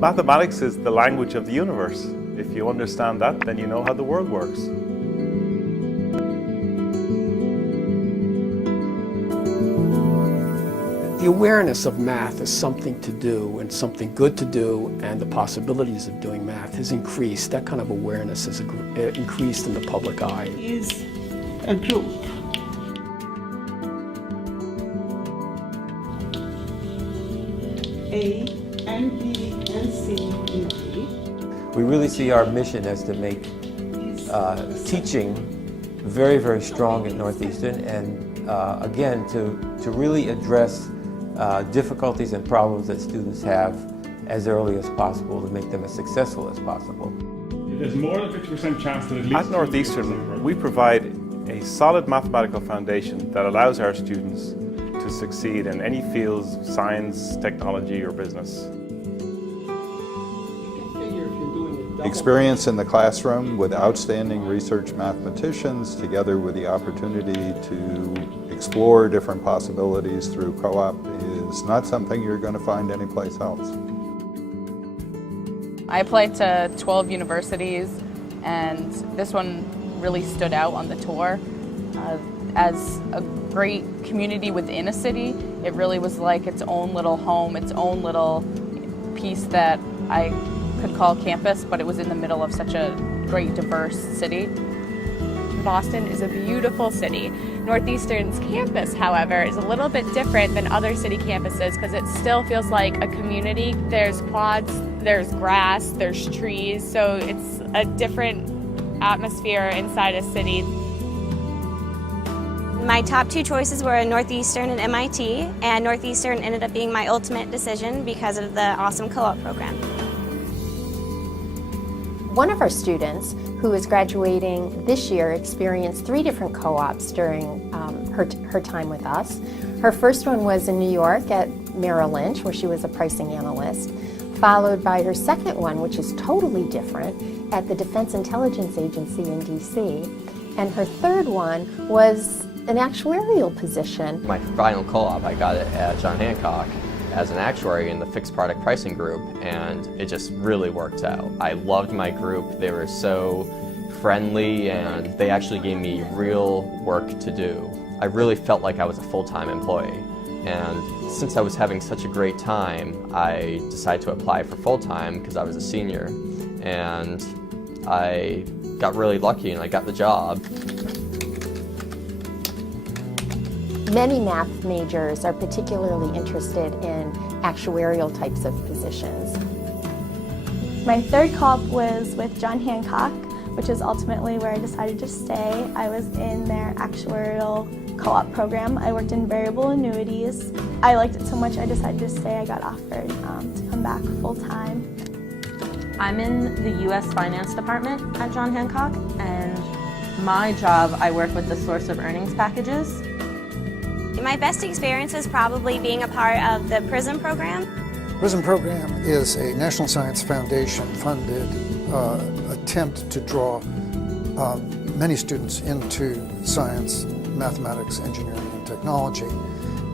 Mathematics is the language of the universe. If you understand that, then you know how the world works. The awareness of math as something to do and something good to do, and the possibilities of doing math has increased. That kind of awareness has increased in the public eye. Is a group. A and B and C and D. We really see our mission as to make teaching very, very strong at Northeastern, and again, to really address difficulties and problems that students have as early as possible to make them as successful as possible. There's more than 50% chance that at least... At Northeastern, we provide a solid mathematical foundation that allows our students to succeed in any fields of science, technology, or business. Experience in the classroom with outstanding research mathematicians, together with the opportunity to explore different possibilities through co-op, is not something you're going to find anyplace else. I applied to 12 universities, and this one really stood out on the tour. As a great community within a city, it really was like its own little home, its own little piece that I could call campus, but it was in the middle of such a great, diverse city. Boston is a beautiful city. Northeastern's campus, however, is a little bit different than other city campuses because it still feels like a community. There's quads, there's grass, there's trees, so it's a different atmosphere inside a city. My top two choices were Northeastern and MIT, and Northeastern ended up being my ultimate decision because of the awesome co-op program. One of our students who is graduating this year experienced 3 different co-ops during her time with us. Her first one was in New York at Merrill Lynch, where she was a pricing analyst, followed by her second one, which is totally different, at the Defense Intelligence Agency in DC. And her third one was an actuarial position. My final co-op, I got it at John Hancock as an actuary in the fixed product pricing group, and it just really worked out. I loved my group. They were so friendly, and they actually gave me real work to do. I really felt like I was a full-time employee, and since I was having such a great time, I decided to apply for full-time because I was a senior, and I got really lucky and I got the job. Many math majors are particularly interested in actuarial types of positions. My third co-op was with John Hancock, which is ultimately where I decided to stay. I was in their actuarial co-op program. I worked in variable annuities. I liked it so much I decided to stay. I got offered to come back full-time. I'm in the U.S. Finance Department at John Hancock, and my job, I work with the source of earnings packages. My best experience is probably being a part of the PRISM program. PRISM program is a National Science Foundation funded attempt to draw many students into science, mathematics, engineering, and technology.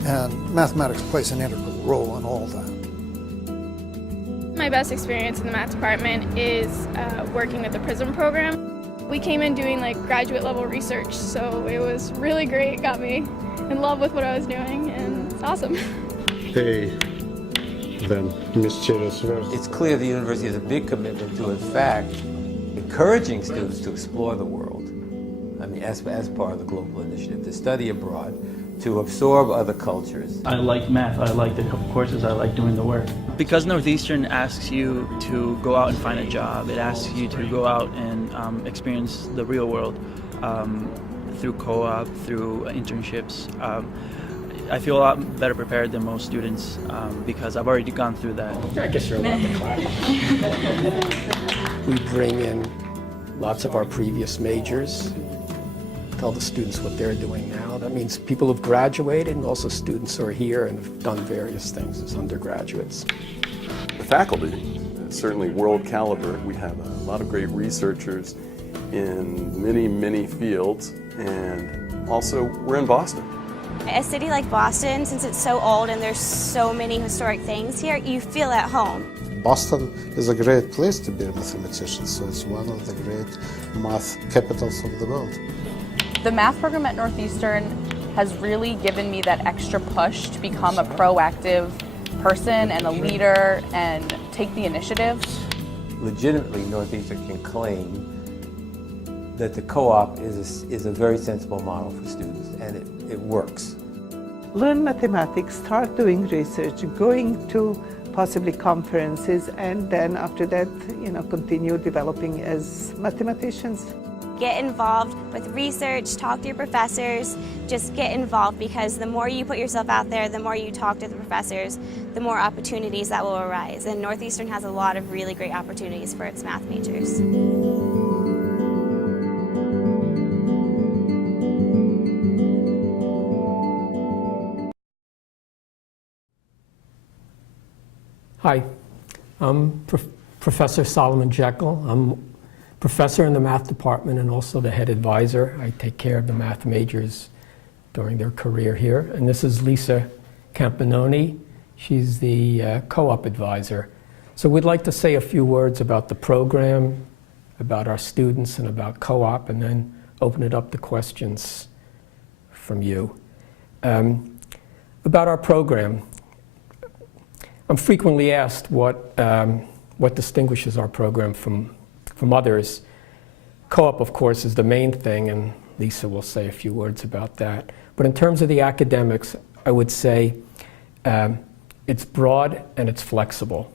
And mathematics plays an integral role in all that. My best experience in the math department is working with the PRISM program. We came in doing like graduate level research, so it was really great. It got me in love with what I was doing, and it's awesome. Hey, then, It's clear the university has a big commitment to, in fact, encouraging students to explore the world. I mean, as part of the global initiative, to study abroad, to absorb other cultures. I like math, I like the courses, I like doing the work. Because Northeastern asks you to go out and find a job, it asks you to go out and experience the real world through co-op, through internships. I feel a lot better prepared than most students because I've already gone through that. I guess you're allowed to clap. We bring in lots of our previous majors, tell the students what they're doing now. That means people who've graduated and also students who are here and have done various things as undergraduates. The faculty is certainly world caliber. We have a lot of great researchers in many, many fields, and also we're in Boston. A city like Boston, since it's so old and there's so many historic things here, you feel at home. Boston is a great place to be a mathematician, so it's one of the great math capitals of the world. The math program at Northeastern has really given me that extra push to become a proactive person and a leader and take the initiative. Legitimately, Northeastern can claim that the co-op is a very sensible model for students, and it works. Learn mathematics, start doing research, going to possibly conferences, and then after that, continue developing as mathematicians. Get involved with research, talk to your professors, just get involved, because the more you put yourself out there, the more you talk to the professors, the more opportunities that will arise. And Northeastern has a lot of really great opportunities for its math majors. Hi, I'm Professor Solomon Jekyll. I'm professor in the math department and also the head advisor. I take care of the math majors during their career here. And this is Lisa Campanoni. She's the co-op advisor. So we'd like to say a few words about the program, about our students, and about co-op, and then open it up to questions from you. About our program, I'm frequently asked what distinguishes our program from others. Co-op, of course, is the main thing, and Lisa will say a few words about that. But in terms of the academics, I would say it's broad and it's flexible.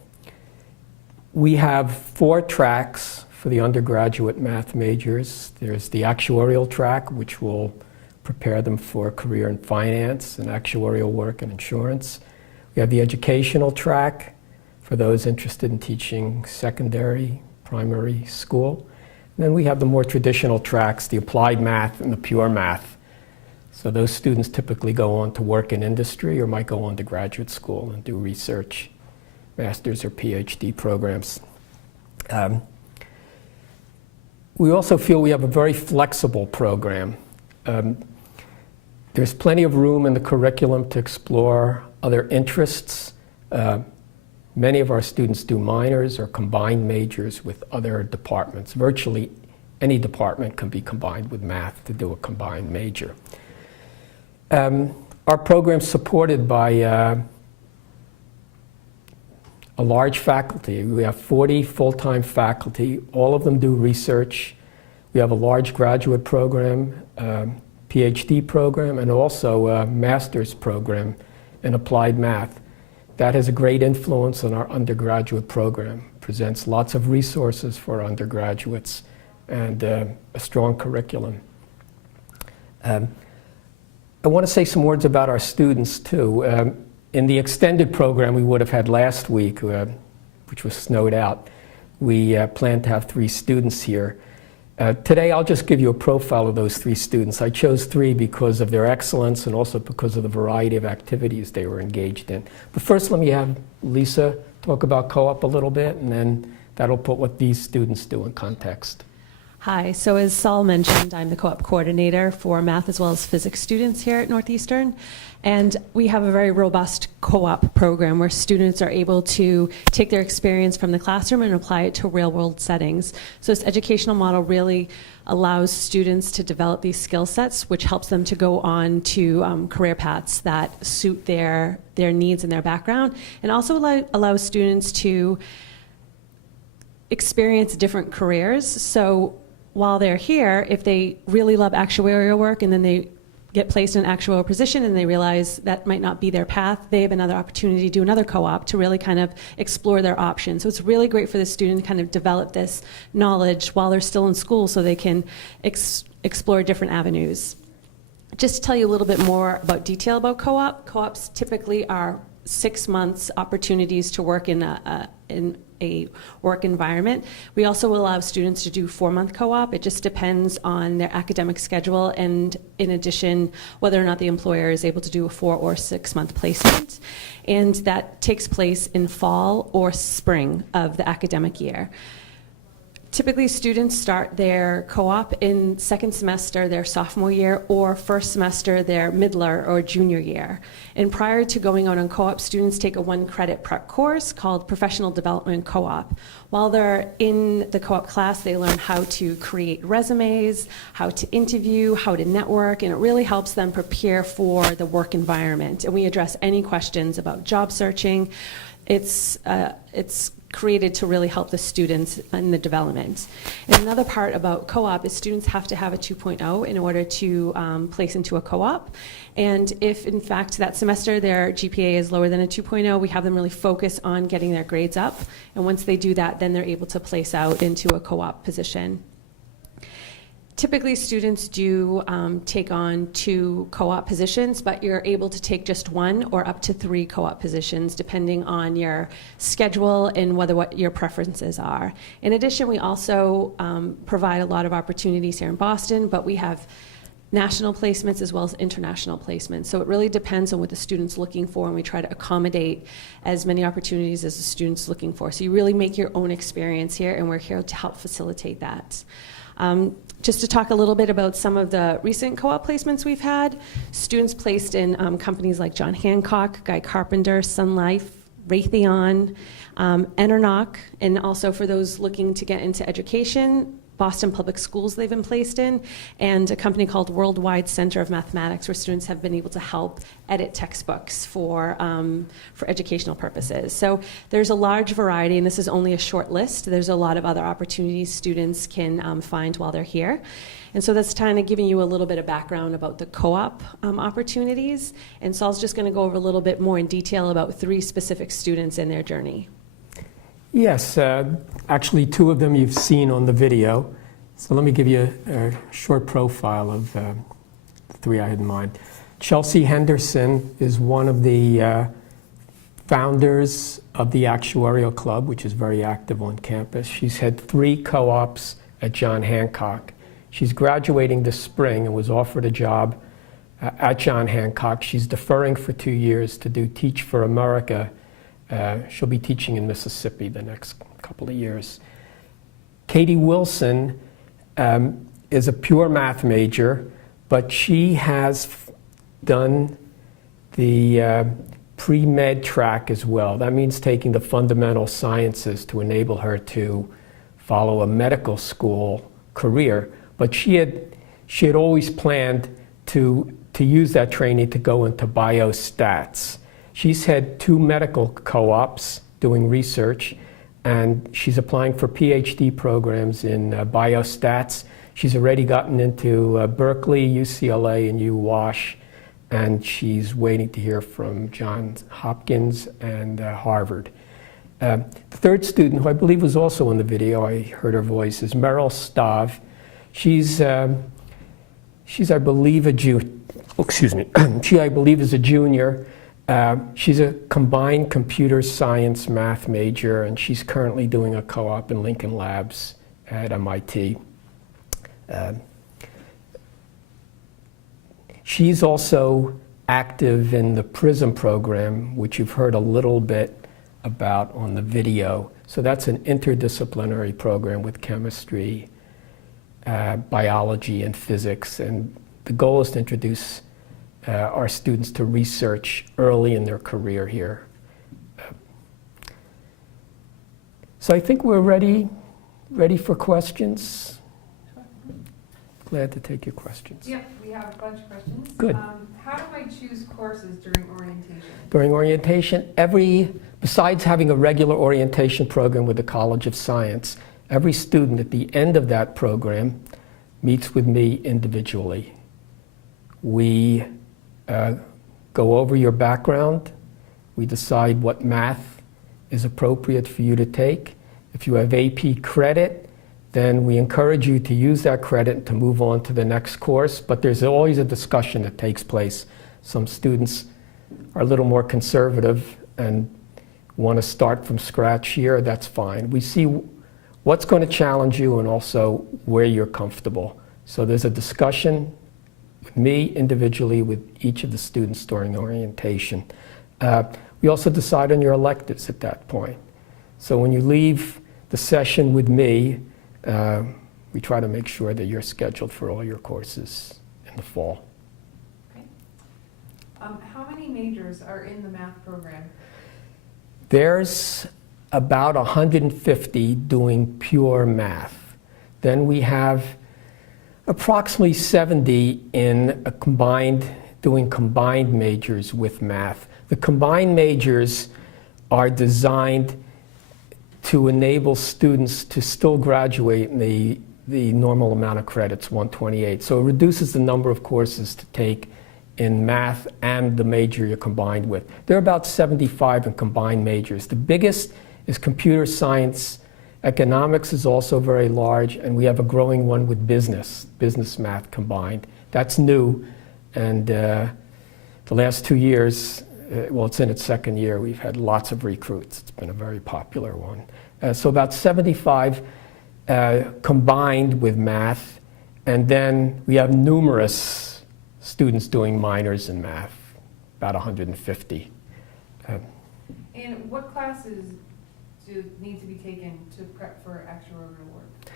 We have 4 tracks for the undergraduate math majors. There's the actuarial track, which will prepare them for a career in finance and actuarial work and insurance. We have the educational track for those interested in teaching secondary, primary school. And then we have the more traditional tracks, the applied math and the pure math. So those students typically go on to work in industry or might go on to graduate school and do research, master's or PhD programs. We also feel we have a very flexible program. There's plenty of room in the curriculum to explore other interests. Many of our students do minors or combined majors with other departments. Virtually any department can be combined with math to do a combined major. Our program's supported by a large faculty. We have 40 full-time faculty. All of them do research. We have a large graduate program, PhD program, and also a master's program in applied math. That has a great influence on our undergraduate program, presents lots of resources for undergraduates, and a strong curriculum. I want to say some words about our students, too. In the extended program we would have had last week, which was snowed out, we planned to have 3 students here. Today I'll just give you a profile of those 3 students. I chose 3 because of their excellence and also because of the variety of activities they were engaged in. But first let me have Lisa talk about co-op a little bit, and then that'll put what these students do in context. Hi, so as Saul mentioned, I'm the co-op coordinator for math as well as physics students here at Northeastern. And we have a very robust co-op program where students are able to take their experience from the classroom and apply it to real-world settings. So this educational model really allows students to develop these skill sets, which helps them to go on to career paths that suit their needs and their background, and also allows students to experience different careers. So while they're here, if they really love actuarial work and then they get placed in an actuarial position and they realize that might not be their path, they have another opportunity to do another co-op to really kind of explore their options. So it's really great for the student to kind of develop this knowledge while they're still in school so they can explore different avenues. Just to tell you a little bit more about detail about co-op, co-ops typically are 6 months opportunities to work in a work environment. We also allow students to do 4-month co-op. It just depends on their academic schedule, and in addition, whether or not the employer is able to do a 4 or 6 month placement. And that takes place in fall or spring of the academic year. Typically, students start their co-op in second semester, their sophomore year, or first semester, their middler or junior year. And prior to going out on co-op, students take a 1-credit prep course called Professional Development Co-op. While they're in the co-op class, they learn how to create resumes, how to interview, how to network, and it really helps them prepare for the work environment. And we address any questions about job searching. It's created to really help the students in the development. And another part about co-op is students have to have a 2.0 in order to place into a co-op. And if in fact that semester their GPA is lower than a 2.0, we have them really focus on getting their grades up. And once they do that, then they're able to place out into a co-op position. Typically, students do take on 2 co-op positions, but you're able to take just 1 or up to 3 co-op positions, depending on your schedule and what your preferences are. In addition, we also provide a lot of opportunities here in Boston, but we have national placements as well as international placements. So it really depends on what the student's looking for, and we try to accommodate as many opportunities as the student's looking for. So you really make your own experience here, and we're here to help facilitate that. Just to talk a little bit about some of the recent co-op placements we've had, students placed in companies like John Hancock, Guy Carpenter, Sun Life, Raytheon, Enernoc, and also for those looking to get into education, Boston Public Schools they've been placed in, and a company called Worldwide Center of Mathematics, where students have been able to help edit textbooks for educational purposes. So there's a large variety, and this is only a short list. There's a lot of other opportunities students can find while they're here. And so that's kind of giving you a little bit of background about the co-op opportunities. And Saul's just going to go over a little bit more in detail about 3 specific students and their journey. Yes, actually 2 of them you've seen on the video. So let me give you a short profile of the 3 I had in mind. Chelsea Henderson is one of the founders of the Actuarial Club, which is very active on campus. She's had 3 co-ops at John Hancock. She's graduating this spring and was offered a job at John Hancock. She's deferring for 2 years to do Teach for America. She'll be teaching in Mississippi the next couple of years. Katie Wilson is a pure math major, but she has done the pre-med track as well. That means taking the fundamental sciences to enable her to follow a medical school career. But she had always planned to use that training to go into biostats. She's had 2 medical co-ops doing research, and she's applying for PhD programs in biostats. She's already gotten into Berkeley, UCLA, and UWash, and she's waiting to hear from Johns Hopkins and Harvard. The 3rd student, who I believe was also in the video, I heard her voice, is Meryl Stav. She's I believe, a she, I believe, is a junior. She's a combined computer science math major, and she's currently doing a co-op in Lincoln Labs at MIT. She's also active in the PRISM program, which you've heard a little bit about on the video. So that's an interdisciplinary program with chemistry, biology, and physics. And the goal is to introduce our students to research early in their career here. So I think we're ready for questions. Glad to take your questions. Yep, we have a bunch of questions. Good. How do I choose courses during orientation? During orientation, besides having a regular orientation program with the College of Science, every student at the end of that program meets with me individually. We go over your background. We decide what math is appropriate for you to take. If you have AP credit, then we encourage you to use that credit to move on to the next course, but there's always a discussion that takes place. Some students are a little more conservative and want to start from scratch here, that's fine. We see what's going to challenge you and also where you're comfortable. So there's a discussion with me individually with each of the students during orientation. We also decide on your electives at that point. So when you leave the session with me, we try to make sure that you're scheduled for all your courses in the fall. How many majors are in the math program? There's about 150 doing pure math. Then we have approximately 70 in a doing combined majors with math. The combined majors are designed to enable students to still graduate in the normal amount of credits, 128. So it reduces the number of courses to take in math and the major you're combined with. There are about 75 in combined majors. The biggest is computer science. Economics is also very large, and we have a growing one with business math combined. That's new, and the last 2 years, well, it's in its second year, we've had lots of recruits. It's been a very popular one. So about 75 combined with math, and then we have numerous students doing minors in math, about 150. And what classes do need to be taken to prep for actuarial work?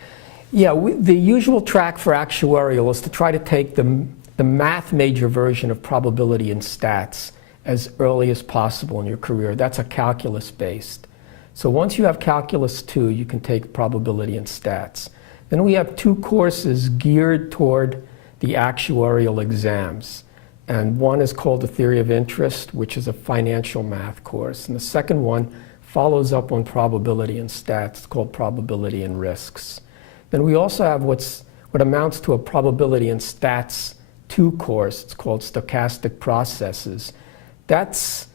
Yeah, the usual track for actuarial is to try to take the math major version of probability and stats as early as possible in your career. That's a calculus based. So once you have calculus 2, you can take probability and stats. Then we have 2 courses geared toward the actuarial exams. And one is called the Theory of Interest, which is a financial math course. And the second one follows up on probability and stats. It's called Probability and Risks. Then we also have what amounts to a Probability and Stats 2 course. It's called Stochastic Processes. That's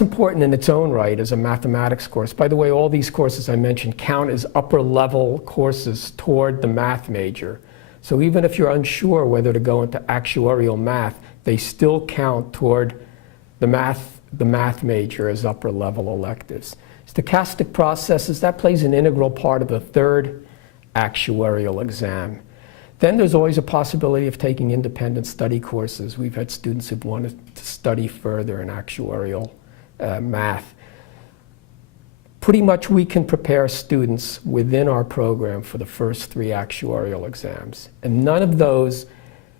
important in its own right as a mathematics course. By the way, all these courses I mentioned count as upper level courses toward the math major. So even if you're unsure whether to go into actuarial math, they still count toward the math major as upper level electives. Stochastic Processes, that plays an integral part of the 3rd actuarial exam. Then there's always a possibility of taking independent study courses. We've had students who've wanted to study further in actuarial math. Pretty much we can prepare students within our program for the first 3 actuarial exams. And none of those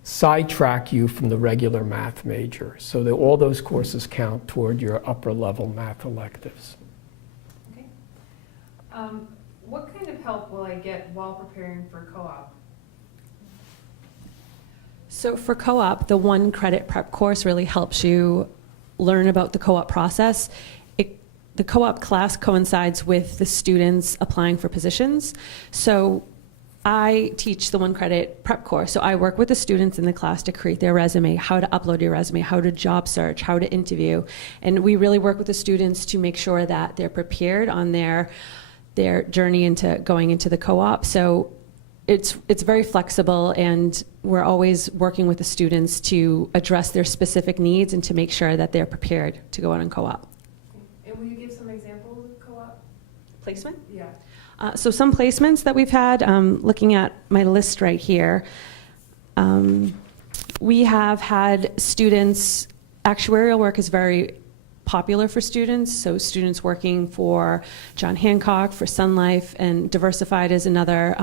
sidetrack you from the regular math major. So that all those courses count toward your upper level math electives. Okay. What kind of help will I get while preparing for co-op? So for co-op, the 1 credit prep course really helps you learn about the co-op process. The co-op class coincides with the students applying for positions. So I teach the 1 credit prep course. So I work with the students in the class to create their resume, how to upload your resume, how to job search, how to interview. And we really work with the students to make sure that they're prepared on their journey into going into the co-op. So it's very flexible, and we're always working with the students to address their specific needs and to make sure that they're prepared to go out on co-op. And will you give some examples of co-op? Placement? Yeah. So some placements that we've had, looking at my list right here, we have had students, actuarial work is very popular for students, so students working for John Hancock, for Sun Life, and Diversified is another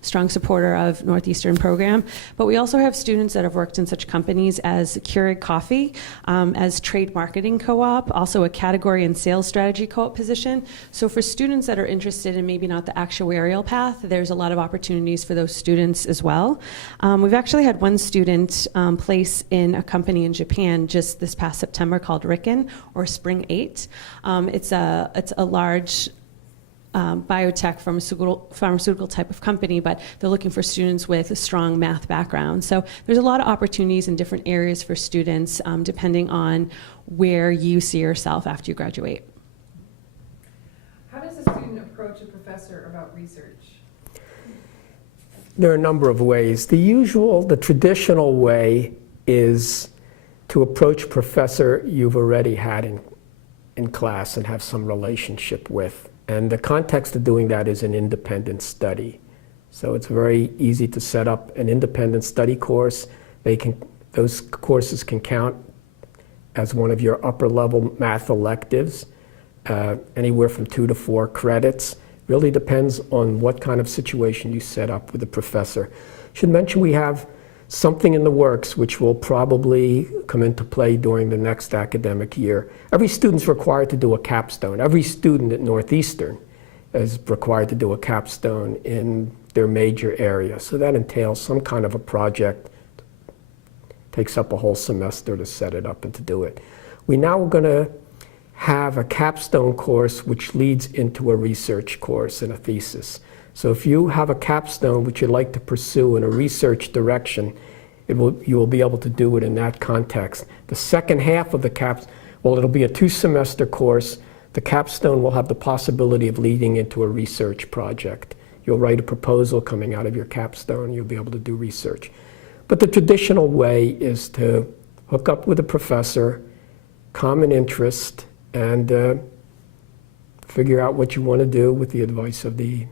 strong supporter of Northeastern program. But we also have students that have worked in such companies as Keurig Coffee, as trade marketing co-op, also a category and sales strategy co-op position. So for students that are interested in maybe not the actuarial path, there's a lot of opportunities for those students as well. We've actually had 1 student place in a company in Japan just this past September called Riken, or Spring 8. It's a large biotech pharmaceutical type of company, but they're looking for students with a strong math background. So there's a lot of opportunities in different areas for students, depending on where you see yourself after you graduate. How does a student approach a professor about research? There are a number of ways. The traditional way is to approach a professor you've already had in class and have some relationship with. And the context of doing that is an independent study. So it's very easy to set up an independent study course. Those courses can count as one of your upper level math electives, anywhere from 2 to 4 credits. Really depends on what kind of situation you set up with the professor. Should mention we have something in the works which will probably come into play during the next academic year. Every student's required to do a capstone. Every student at Northeastern is required to do a capstone in their major area. So that entails some kind of a project. Takes up a whole semester to set it up and to do it. We now are going to have a capstone course which leads into a research course and a thesis. So if you have a capstone which you'd like to pursue in a research direction, you will be able to do it in that context. The second half of the it'll be a 2-semester course. The capstone will have the possibility of leading into a research project. You'll write a proposal coming out of your capstone. You'll be able to do research. But the traditional way is to hook up with a professor, common interest, and figure out what you want to do with the advice of the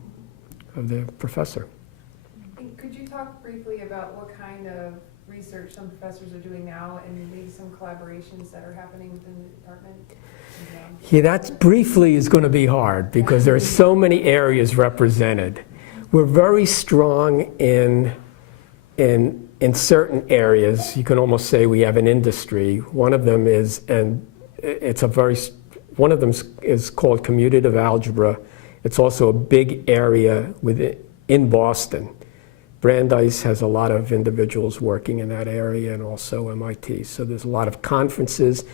professor. And could you talk briefly about what kind of research some professors are doing now and maybe some collaborations that are happening within the department? Yeah, that briefly is going to be hard because there are so many areas represented. We're very strong in certain areas. You can almost say we have an industry. One of them is, one of them is called commutative algebra. It's also a big area in Boston. Brandeis has a lot of individuals working in that area, and also MIT. So there's a lot of conferences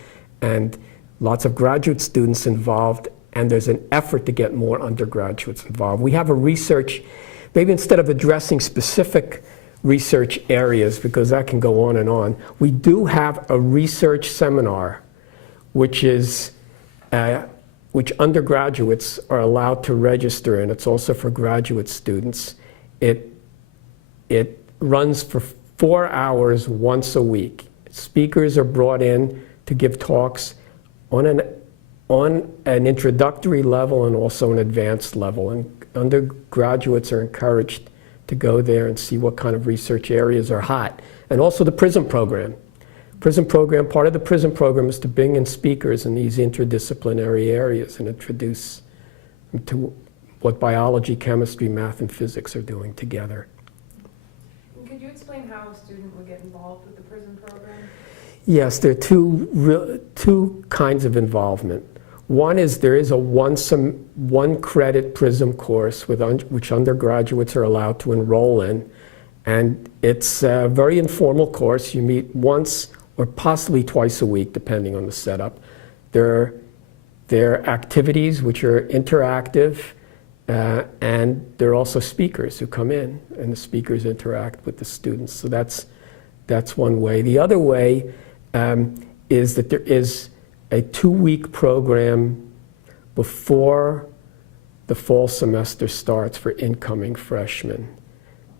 and lots of graduate students involved, and there's an effort to get more undergraduates involved. We have a research, maybe instead of addressing specific research areas, because that can go on, we do have a research seminar which undergraduates are allowed to register in. It's also for graduate students. It runs for 4 hours once a week. Speakers are brought in to give talks on an introductory level and also an advanced level. And undergraduates are encouraged to go there and see what kind of research areas are hot. And also the PRISM program. Part of the PRISM program is to bring in speakers in these interdisciplinary areas and introduce them to what biology, chemistry, math, and physics are doing together. And could you explain how a student would get involved with the PRISM program? Yes, there are two kinds of involvement. One is there is a one credit PRISM course which undergraduates are allowed to enroll in. And it's a very informal course. You meet once or possibly twice a week, depending on the setup. There are activities which are interactive, and there are also speakers who come in, and the speakers interact with the students. So that's one way. The other way is that there is a 2-week program before the fall semester starts for incoming freshmen.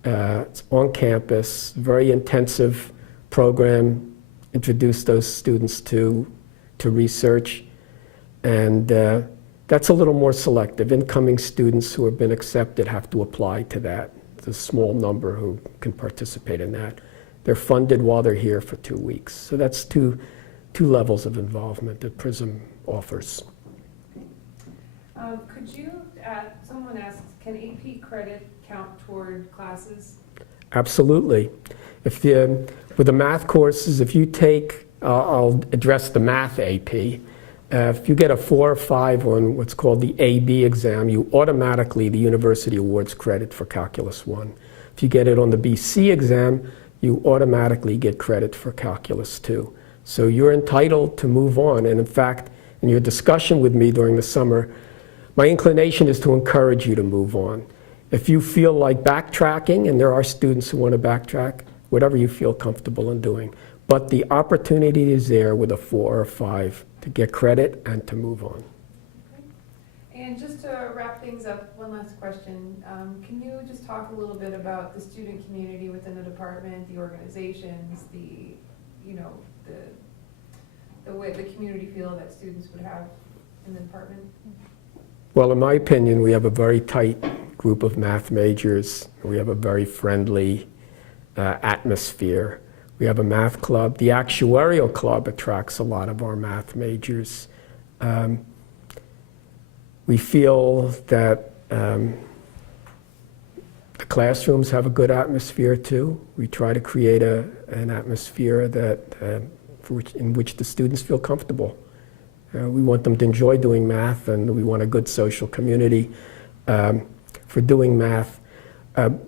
It's on campus, very intensive program, introduce those students to research, and that's a little more selective. Incoming students who have been accepted have to apply to that. There's a small number who can participate in that. They're funded while they're here for 2 weeks. So that's two levels of involvement that PRISM offers. Could you, someone asked, can AP credit count toward classes? Absolutely. With the math courses, if you take, I'll address the math AP. If you get a 4 or 5 on what's called the AB exam, the university awards credit for Calculus 1. If you get it on the BC exam, you automatically get credit for Calculus 2. So you're entitled to move on. And in fact, in your discussion with me during the summer, my inclination is to encourage you to move on. If you feel like backtracking, and there are students who want to backtrack, whatever you feel comfortable in doing. But the opportunity is there with a 4 or 5 to get credit and to move on. Okay. And just to wrap things up, one last question. Can you just talk a little bit about the student community within the department, the organizations, the way the community feel that students would have in the department? Well, in my opinion, we have a very tight group of math majors. We have a very friendly atmosphere. We have a math club. The actuarial club attracts a lot of our math majors. We feel that The classrooms have a good atmosphere too. We try to create an atmosphere that, in which the students feel comfortable. We want them to enjoy doing math, and we want a good social community for doing math.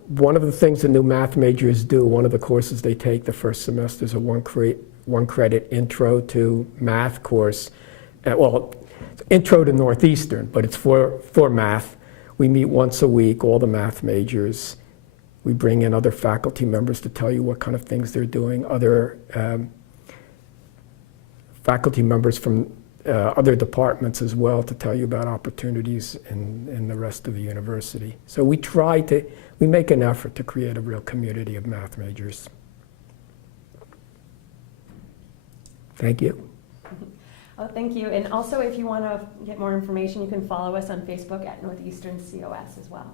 One of the things the new math majors do, one of the courses they take the first semester is a one credit intro to math course. Well, intro to Northeastern, but it's for math. We meet once a week, all the math majors. We bring in other faculty members to tell you what kind of things they're doing, other faculty members from other departments as well to tell you about opportunities in the rest of the university. So we make an effort to create a real community of math majors. Thank you. Oh, thank you. And also, if you want to get more information, you can follow us on Facebook at Northeastern COS as well.